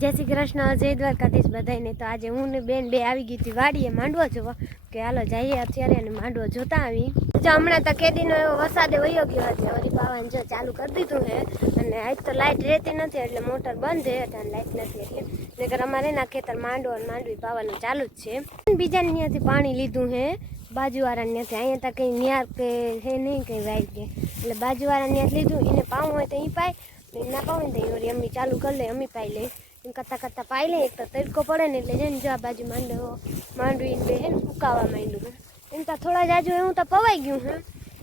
જય શ્રી કૃષ્ણ, જય દ્વારકાધીશ બધાને તો આજે હું ને બેન બે આવી ગઈ હતી વાડીએ માંડવો જોવા. કે હાલો જઈએ અત્યારે અને માંડવો જોતા આવી. જો હમણાં તો કેદીનો એવો વરસાદે વયો ગયો હતો વળી પાવાને જો ચાલુ કરી દીધું હે અને આજ તો લાઇટ રહેતી નથી, એટલે મોટર બંધ છે. અને લાઇટ નથી એટલે. નગર અમારે ના ખેતર માંડવો અને માંડવી પાવાનું ચાલુ જ છે. બીજાને ત્યાંથી પાણી લીધું હે બાજુવાળાને ત્યાંથી અહીંયા તો કંઈ ન્યાર કે હે નહીં, કંઈ વાઈ કે. એટલે બાજુવાળાને ત્યાં લીધું. એને પાવું હોય તો એ પાય. ના પાવું ને તો એ અમ્મી ચાલુ કરી લે અમી પાઈ લે. એમ કરતાં કરતાં પાઈ લે એક તો તડકો પડે ને એટલે છે ને જો આ બાજુ માંડવો માંડવી બે છે ને ફૂકાવા માંડ્યું એમ તો થોડા જાજુ એવું તો પવાઈ ગયું હે.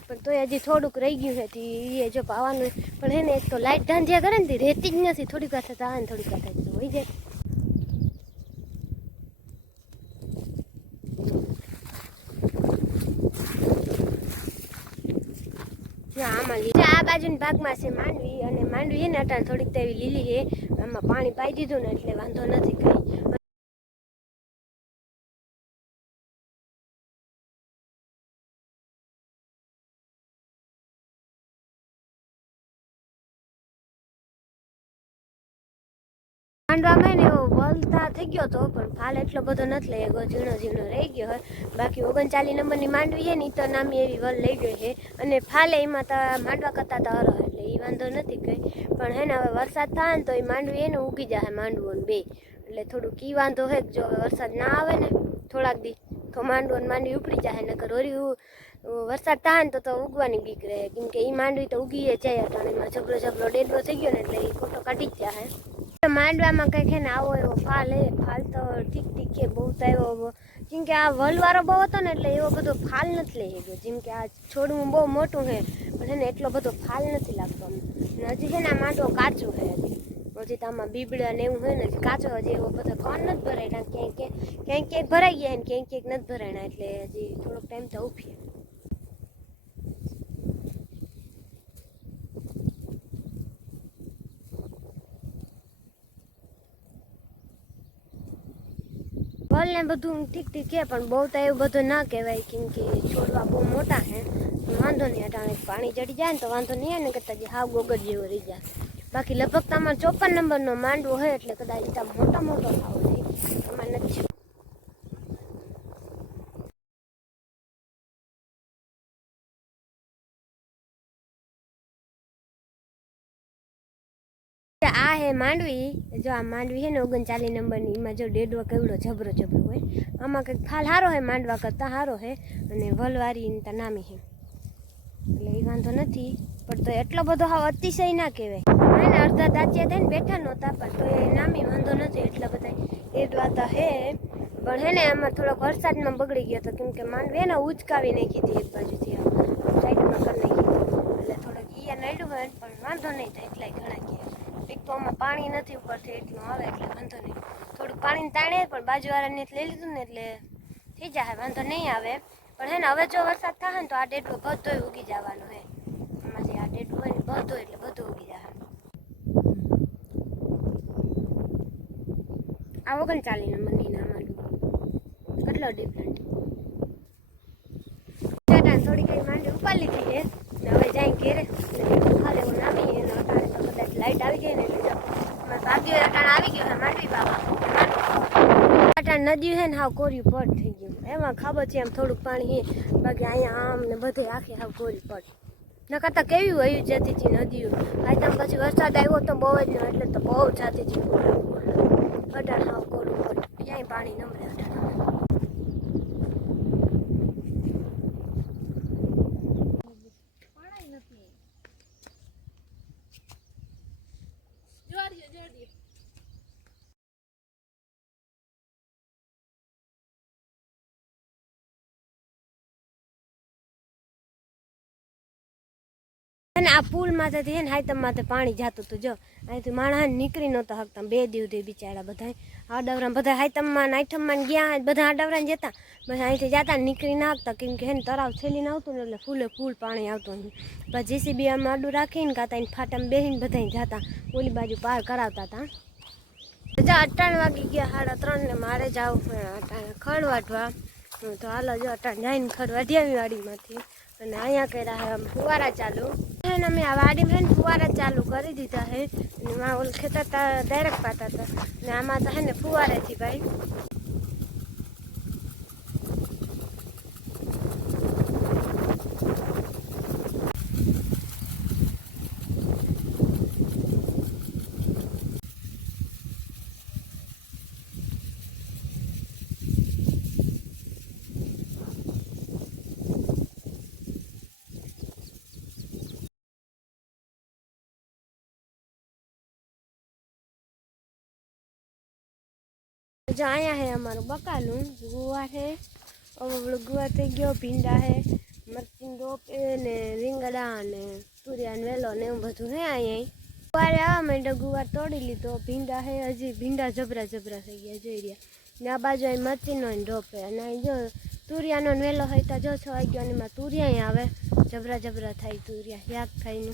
પણ તોય હજી થોડુંક રહી ગયું છે એ જો પાવાનું. પણ હે ને એક તો લાઇટ ધાંધ્યા કરે ને રેતી જ નથી. થોડીક વાર થતા આવે ને થોડીક વાર તો હોય જાય. આમાં લીધા. આ બાજુની ભાગમાં છે માંડવી અને માંડવી અટાણ થોડીક તો લીલી છે. આમાં પાણી પાઈ દીધું ને એટલે વાંધો નથી કઈ. માંડવામાં એવો થઈ ગયો તો, પણ ફાલ એટલો બધો નથી લઈ ગયો, ઝીણો ઝીણો રહી ગયો હોય. બાકી ઓગણચાલીસ નંબરની માંડવી છે ને તો નામી એવી વલ લઈ ગઈ છે અને ફાલે એમાં તો માંડવા કરતા તો હરો, એટલે એ વાંધો નથી કઈ. પણ હે ને, હવે વરસાદ થાય ને તો એ માંડવી એને ઉગી જાય માંડવો ને બે. એટલે થોડુંક ઈ વાંધો હોય જો વરસાદ ના આવે ને, થોડાક દી, તો માંડવો ને માંડવી ઉપડી જાય નકર ઓરી વરસાદ થાય ને તો તો ઉગવાની બીક રહે. કેમ કે એ માંડવી તો ઉગી જાય અટાણે એમાં જબરો જબરો ડેડો થઈ ગયો ને, એટલે એ ખોટો કાઢી જ જાય માંડવામાં કંઈક છે ને આવો એવો ફાલ હે ફાલ તો ઠીક ઠીક છે બહુ એવો જેમ કે આ વલવાળો બહુ હતો ને એટલે એવો બધો ફાલ નથી લઈ ગયો જેમ કે આ છોડવું બહુ મોટું છે, પણ એને એટલો બધો ફાલ નથી લાગતો. અને હજી છે ને આ માંડવો કાચો છે. હજી તો આમાં બીબડા ને એવું હોય ને કાચો હજી એવો બધો કોણ નથી ભરાય. ક્યાંક ક્યાંક ક્યાંક ક્યાંક ભરાઈ ગયા ને ક્યાંક ક્યાંક નથી ભરાયણા એટલે હજી થોડોક ટાઈમ તો ઉફીએ ને બધું ઠીક ઠીક છે પણ બહુ તો એવું બધું ના કહેવાય, કેમ કે છોડવા બહુ મોટા છે વાંધો નહીં અટાણે પાણી ચડી જાય ને તો વાંધો નહીં આવે ને કરતા જે હાવ ગોગર જેવો રહી જાય. બાકી લગભગ તમારો ચોપન નંબરનો માંડવો હોય, એટલે કદાચ મોટા મોટો મોટો થાવ તમારે નથી આ હે માંડવી. જો આ માંડવી હે ને ઓગણચાલીસ નંબરની, એમાં જો ડેડવો કેવડો જબરો જબરો હોય. આમાં કંઈક ફાલ સારો હે, માંડવા કરતાં સારો હે. અને વલવારી તા નામી હે. એટલે એ વાંધો નથી, પણ તો એટલો બધો હાવ અતિશય ના કહેવાય. એને અડધા દાંતિયા થઈને બેઠા નહોતા, પણ તો એ નામી, વાંધો નથી, એટલા બધા ડેડવા તો હે. પણ હે ને, આમાં થોડોક વરસાદમાં બગડી ગયો હતો કેમ કે માંડવી હે ને ઉચકાવી નાખી હતી એક બાજુથી સાઈડમાં કરી નાખી એટલે થોડોક ઈ નડ્યું હોય પણ વાંધો નહીં થાય, એટલાય ઘણા ગયા એક આમાં પાણી નથી ઉપરથી એટલું આવે એટલે વાંધો નહીં. થોડુંક પાણી તાણે, પણ બાજુવાળાને લઈ લીધું ને એટલે થઈ જાય, વાંધો નહીં આવે. પણ હે ને, હવે જો વરસાદ થાય ને તો આ ડેડવો બધો ઉગી જવાનું હે. આમાંથી આ ડેડવો હોય ને બધો એટલે બધું ઉગી જાય આ ઓગણચાલીસ ચાલીને ના માંડવું કેટલો ડિફરન્ટ થોડી કઈ માંડી ઉપાડી લીધી છે હવે જાય ઘેરે. ખાલે હું નામી એને લાઈટ આવી ગઈ ને એટલે ભાગ્યો અટાણ આવી ગયો માંડવી બાબા અટાણ નદી છે ને, હાવ કોર્યું પડ થઈ ગયું એમાં ખબર છે એમ થોડુંક પાણી હે બાકી અહીંયા આમ ને બધે આખે હાવ કોર્યું પડ નકર તો કેવી વયું જતી હતી નદીઓ. આ તમે પછી વરસાદ આવ્યો તો બહુ જ ને એટલે તો બહુ જાતી હતી અટાણ હાવ કોરું પડ ક્યાંય પાણી નમરે અટાણ અને આ પુલમાંથી ને હાઈતમ માથે પાણી જતું હતું, જો. અહીંથી માણસ નીકળી નહોતા હકતા બે દિવસથી બિચારા બધા આડવરા બધા હાઈતમમાં ને આઈટમમાં ગયા, બધા આડવરા જતા. બસ અહીંથી જતા નીકળી ના હકતા કેમ કે હે ને તરાવ છેલીને આવતું ને એટલે ફૂલે ફૂલ પાણી આવતું નહીં પછી જીસીબી આમાં આડું રાખીને કાતા એને ફાટામાં બેસીને બધા જતા. ઓલી બાજુ પાર કરાવતા હતા બધા અટાણ વાગી ગયા, સાડા ત્રણ ને મારે જાવ અટાણે ખડવાટવા તો હાલો જો અટાણ જઈને ખડ વાઢી આવી વાડીમાંથી. અને અહીંયા કર્યા ફુવારા ચાલુ. હે ને અમે આ વાડીમાં હે ફુવારા ચાલુ કરી દીધા હે. અને માં ઓલ ખેતર ડાયરેક્ટ પાતા હતા ને આમાં તો હે ને ફુવારેથી ભાઈ. જો અહીંયા હે અમારું બકાલું ગુવાર હે ઓલો ગુવાર થઈ ગયો, ભીંડા હે, મરચીન રોપ ને રીંગણા ને તુરિયા ને વેલો ને એવું બધું હે અહીંયા ગુવારે આવવા માંડ્યો, ગુવાર તોડી લીધો, ભીંડા હે, હજી ભીંડા જબરા જબરા થઈ ગયા, જોઈ રહ્યા. ને આ બાજુ અહીં મરચીનો રોપ અને અહીં જો તુરિયાનો વેલો હોય તો જો છ વાગ્યો એમાં તુરિયા આવે. જબરા જબરા થાય તુરિયા, યાદ થાય ને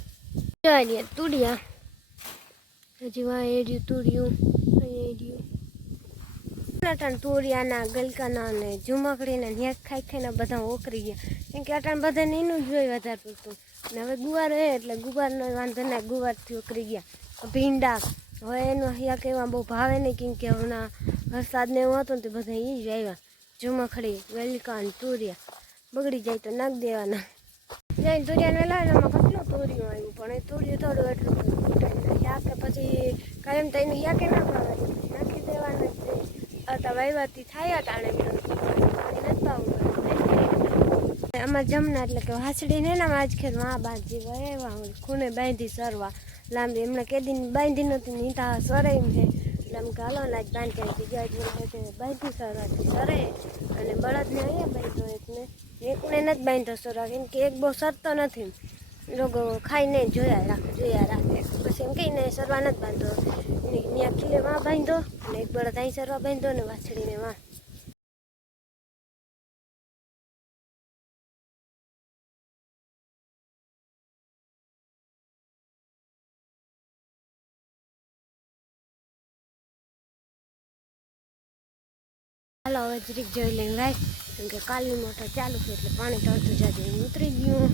જોઈ રહ્યા તુરિયા. હજી વાં એડ્યું તુરિયું અહીં એર્યું અટાણ તોરિયાના ગલકાના અને ઝુમકડીને ન્યાક ખાઈ ખાઈને બધા ઓકરી ગયા. કેમ કે અટાણ બધાને એનું જ હોય વધારે પડતું ને હવે ગુવાર હોય એટલે ગુવારનો વાંધો ના ગુવારથી ઓકરી ગયા. ભીંડા, હવે એનું હિયા એવા બહુ ભાવે નહીં, કેમ કે હમણાં વરસાદ ને એવું હતું ને તો બધા એ જ આવ્યા. ઝુમખડી ગલકા અને તુરિયા બગડી જાય તો નાખ દેવાના. જઈને તુરિયાને લાવે એમાં કેટલું તોરિયું આવ્યું? પણ એ તોરિયું થોડું એટલું ઘટાઈને પછી કાયમ તો એને યા કે ના ભાવે. હતા વહીવટી થાય ટાણે નથી અમારે જમના એટલે કે વાસડીને ને ના આજ ખેરમાં બાજી વહેવા ખૂણે બાંધી સરવા. લાંબી એમને કેદી બાંધી નહોતી નીતા સરે એમ છે. એટલે આમ ગાલો લાજ બાંધી બીજા જ બાંધી સરવાથી સરે. અને બળદને અહીંયા બાંધ્યો એકને એકને નથી બાંધ્યો સરવા કેમ કે એક બહુ સરતો નથી લોકો ખાઈને જોયા રાખે જોયા રાખે. પછી એમ કહીને સરવા નથી બાંધો. ત્યાં કિલ્લે માં બાંધો અને એક બળદ અહીં સરવા બાંધો ને વાછડીને માં ચાલો હવે જરીક જોઈ લઈને ભાઈ કેમ કે કાલની મોટર ચાલુ છે એટલે પાણી તળતું જાજુ. ઉતરી ગયું.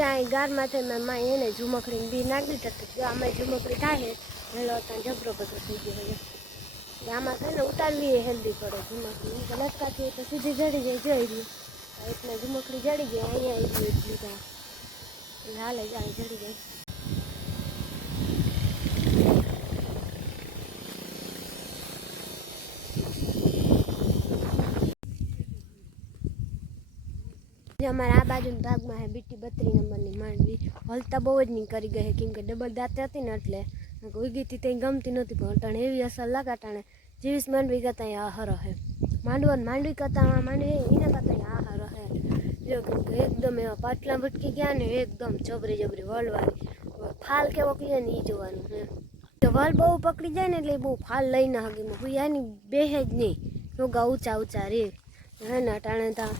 જ્યાં, ગાર માથે મેં માં એને ઝુમકડી બી નાખી જો આમાં ઝુમકડી થાય વેલો ત્યાં જબરો બધો થઈ ગયો એટલે આમાં છે ને ઉતારવી હેલ્ધી પડે ઝુમકડી. તો હોય તો સીધી જડી જાય જોઈ રહ્યું. એટલે ઝુમકડી જડી ગઈ, અહીંયા આવી ગયું એટલે હાલે, જાય, જડી જાય. અમારા આ બાજુના ભાગમાં હે, બીટી બત્રી નંબરની માંડવી. હલતા બહુ જ નહીં કરી ગઈ કેમ કે ડબલ દાંતે હતી ને એટલે ઉગી હતી, ત્યાં ગમતી નહોતી, પણ અટાણે એવી અસર લગાટાણે જેવીસ માંડવી કરતાં આ હરો હે. માંડવો માંડવી કરતાં માંડવી, એના કરતાં આ હરો હે. જો એકદમ એવા પાટલા ભટકી ગયા ને એકદમ જબરી જબરી વળવાની ફાલ કેવો કહીએ ને એ જોવાનું હે. તો વલ બહુ પકડી જાય ને એટલે બહુ ફાલ લઈને હગી હું હુયાની બેહે જ નહીં. રોગા ઊંચા ઊંચા રે. હે ને અટાણે તા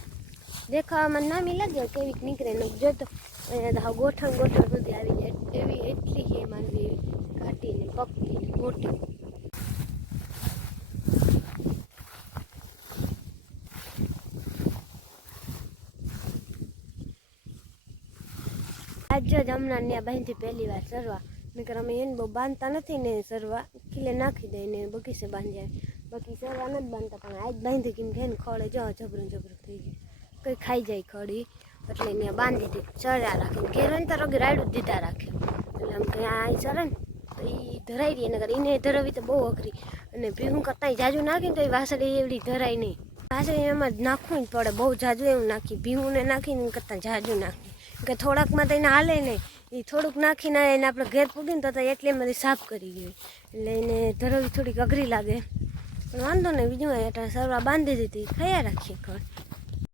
દેખાવામાં નામી લાગે કેવીક નીકળે. ને જો તો અહીંયા ગોઠણ ગોઠણ સુધી આવી જાય. એવી એટલી છે માનવી ઘાટી ને પકડી ને મોટી આજ જો હમણાં ત્યાં બાંધી પહેલી વાર સરવા. નકર અમે એને બહુ બાંધતા નથી ને સરવા. ખીલે નાખી દઈને બગીચે બાંધી જાય બાકી સરવા નથી બાંધતા, પણ આજ બાંધી કેમ કે ખડે જો, જબરું જબરું થઈ ગયું કંઈ ખાઈ જાય ખડી, એટલે ત્યાં બાંધી દીધી ચડ્યા રાખે. ઘેર ને તારો રાયડું દીધા રાખે. એટલે આમ કે આ ચરે ને, તો એ ધરાઈ રહી. નગર એને ધરાવી તો બહુ અઘરી. અને ભીહું કરતાં જાજુ નાખીને તો એ વાસળી એવડી ધરાય નહીં. વાસળી એમાં નાખવું જ પડે, બહુ જાજુ એવું નાખી. ભીહુંને નાખીને કરતાં જાજુ નાખી. કે થોડાકમાં તો એને હાલે નહીં. એ થોડુંક નાખીને એને આપણે ઘેર પૂગીને તો એટલે એમાંથી સાફ કરી ગઈ એટલે એને ધરવી થોડીક અઘરી લાગે. પણ વાંધો નહીં, બીજું એટલે સરવા બાંધી દીધી. ખાયા રાખીએ ખડ.